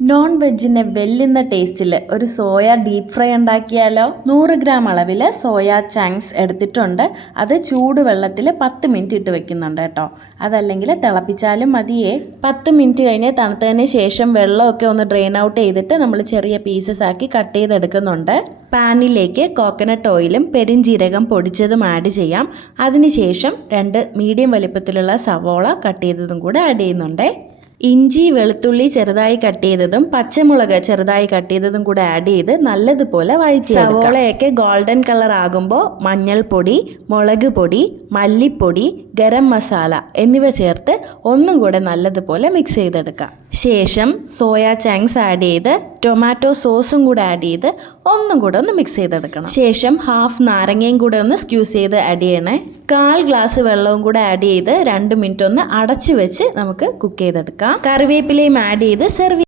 Non വെജിനെ വെല്ലുന്ന ടേസ്റ്റിൽ ഒരു സോയ ഡീപ്പ് ഫ്രൈ ഉണ്ടാക്കിയാലോ? 100 ഗ്രാം അളവിൽ സോയ ചങ്ക്സ് എടുത്തിട്ടുണ്ട്. അത് ചൂടുവെള്ളത്തിൽ 10 മിനിറ്റ് ഇട്ട് വെക്കുന്നുണ്ട് കേട്ടോ. അതല്ലെങ്കിൽ തിളപ്പിച്ചാലും മതിയേ. 10 മിനിറ്റ് കഴിഞ്ഞ് തണുത്തതിന് ശേഷം വെള്ളമൊക്കെ ഒന്ന് ഡ്രെയിൻ ഔട്ട് ചെയ്തിട്ട് നമ്മൾ ചെറിയ പീസസ് ആക്കി കട്ട് ചെയ്തെടുക്കുന്നുണ്ട്. പാനിലേക്ക് കോക്കനട്ട് ഓയിലും പെരിഞ്ജീരകം പൊടിച്ചതും ആഡ് ചെയ്യാം. അതിനുശേഷം 2 മീഡിയം വലിപ്പത്തിലുള്ള സവോള കട്ട് ചെയ്തതും കൂടെ ആഡ് ചെയ്യുന്നുണ്ട്. ഇഞ്ചി വെളുത്തുള്ളി ചെറുതായി കട്ട് ചെയ്തതും പച്ചമുളക് ചെറുതായി കട്ട് ചെയ്തതും കൂടെ ആഡ് ചെയ്ത് നല്ലതുപോലെ വഴറ്റിയെടുക്കാം. സവോളയൊക്കെ ഗോൾഡൻ കളർ ആകുമ്പോൾ മഞ്ഞൾപ്പൊടി, മുളക് പൊടി, മല്ലിപ്പൊടി, ഗരം മസാല എന്നിവ ചേർത്ത് ഒന്നും കൂടെ നല്ലതുപോലെ മിക്സ് ചെയ്തെടുക്കാം. ശേഷം സോയ ചങ്ക്സ് ആഡ് ചെയ്ത് ടൊമാറ്റോ സോസും കൂടെ ആഡ് ചെയ്ത് ഒന്നും കൂടെ ഒന്ന് മിക്സ് ചെയ്തെടുക്കണം. ശേഷം ഹാഫ് നാരങ്ങയും കൂടെ ഒന്ന് സ്ക്യൂസ് ചെയ്ത് ആഡ് ചെയ്യണേ. 1/4 ഗ്ലാസ് വെള്ളവും കൂടെ ആഡ് ചെയ്ത് 2 മിനിറ്റ് ഒന്ന് അടച്ചു വെച്ച് നമുക്ക് കുക്ക് ചെയ്തെടുക്കാം. കറിവേപ്പിലയും ആഡ് ചെയ്ത് സെർവ്